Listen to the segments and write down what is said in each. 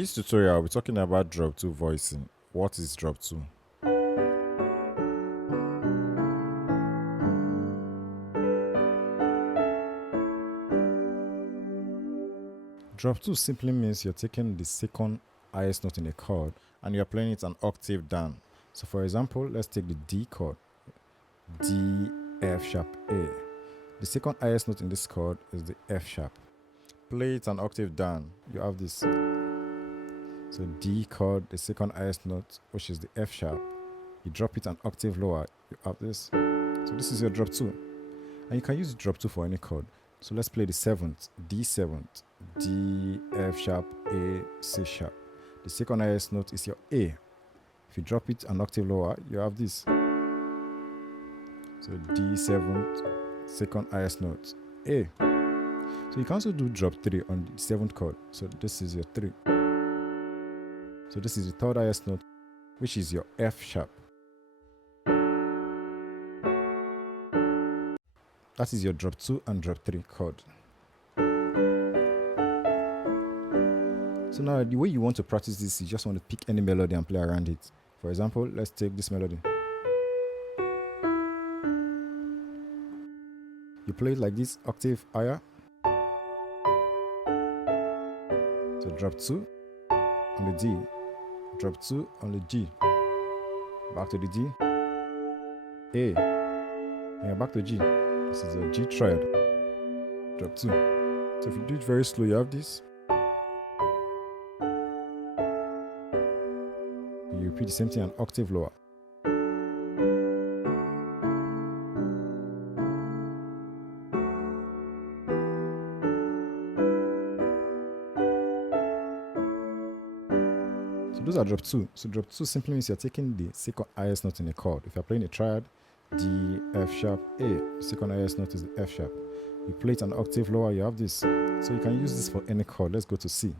this tutorial, we're talking about drop 2 voicing. What is drop 2? Drop 2 simply means you're taking the second highest note in a chord and you're playing it an octave down. So for example, let's take the D chord, D, F sharp, A. The second highest note in this chord is the F sharp. Play it an octave down, you have this. So D chord, the second highest note, which is the F sharp. You drop it an octave lower, you have this. So this is your drop 2. And you can use drop 2 for any chord. So let's play the 7th, D 7th, D, F sharp, A, C sharp. The second highest note is your A. If you drop it an octave lower, you have this. So D 7th, second highest note, A. So you can also do drop 3 on the 7th chord. So this is your 3. So this is the third highest note, which is your F sharp. That is your drop 2 and drop 3 chord. So now the way you want to practice this, you just want to pick any melody and play around it. For example, let's take this melody. You play it like this, octave higher. So drop 2 on the D, drop 2 on the G, back to the D, A, and you're back to G. This is a G triad, drop 2. So if you do it very slow, you have this. You repeat the same thing an octave lower. So those are drop 2. So drop 2 simply means you're taking the second highest note in a chord. If you're playing a triad, D, F sharp, A, the second highest note is the F sharp. You play it an octave lower, you have this. So you can use this for any chord. Let's go to C.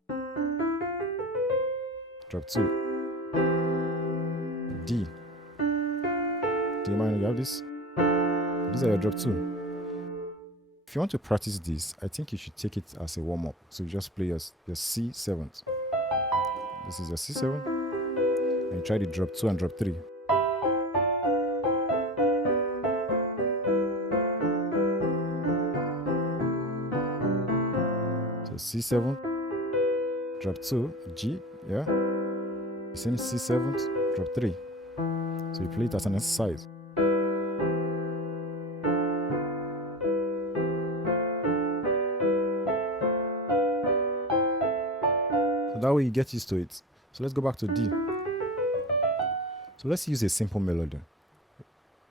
Drop 2. D. D minor, you have this. These are your drop 2. If you want to practice this, I think you should take it as a warm-up. So you just play your C7th. This is your C7. And you try the drop 2 and drop 3. So C7, drop 2, G, yeah. The same C7, drop 3. So you play it as an exercise. So that way you get used to it. So let's go back to D. So let's use a simple melody.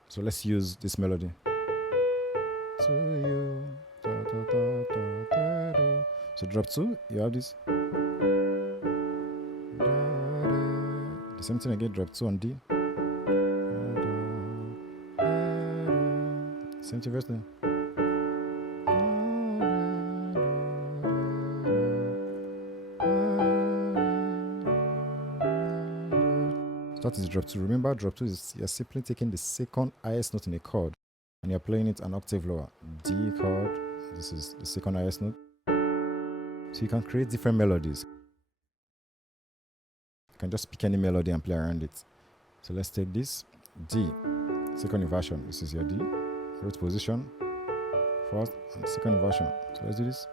So let's use this melody. To you. Da, da, da, da, da, da. So drop 2, you have this. The same thing again, drop 2 on D. Same thing verse then. So that is drop 2. Remember, drop 2 is you're simply taking the second highest note in a chord and you're playing it an octave lower. D chord, this is the second highest note. So you can create different melodies. You can just pick any melody and play around it. So let's take this D, second inversion. This is your D, root position, first and second inversion. So let's do this.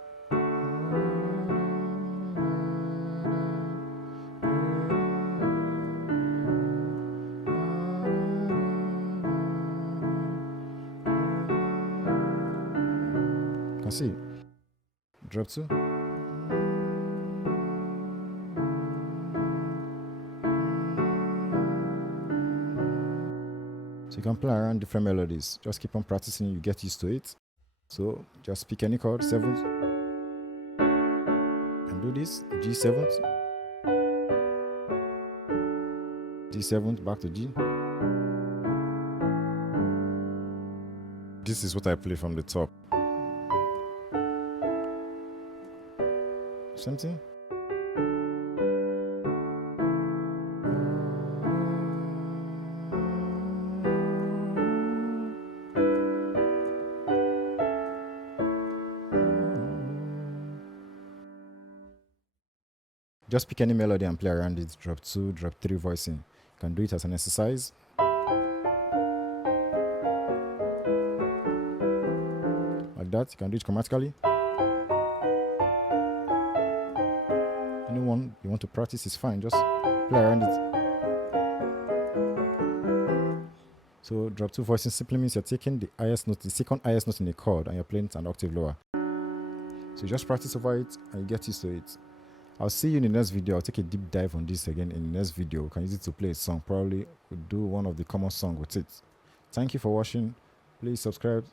You can see drop 2. So you can play around different melodies. Just keep on practicing, you get used to it. So just pick any chord, 7th, and do this, G7th, D7th, back to G. This is what I play from the top. Same thing. Just pick any melody and play around it. Drop 2, drop 3 voicing. You can do it as an exercise. Like that. You can do it chromatically. Anyone you want to practice is fine. Just play around it. So drop 2 voicing simply means you're taking the highest note, the second highest note in a chord, and you're playing it an octave lower. So you just practice over it and you get used to it. I'll see you in the next video. I'll take a deep dive on this again in the next video. You can use it to play a song. Probably we'll do one of the common songs with it. Thank you for watching. Please subscribe.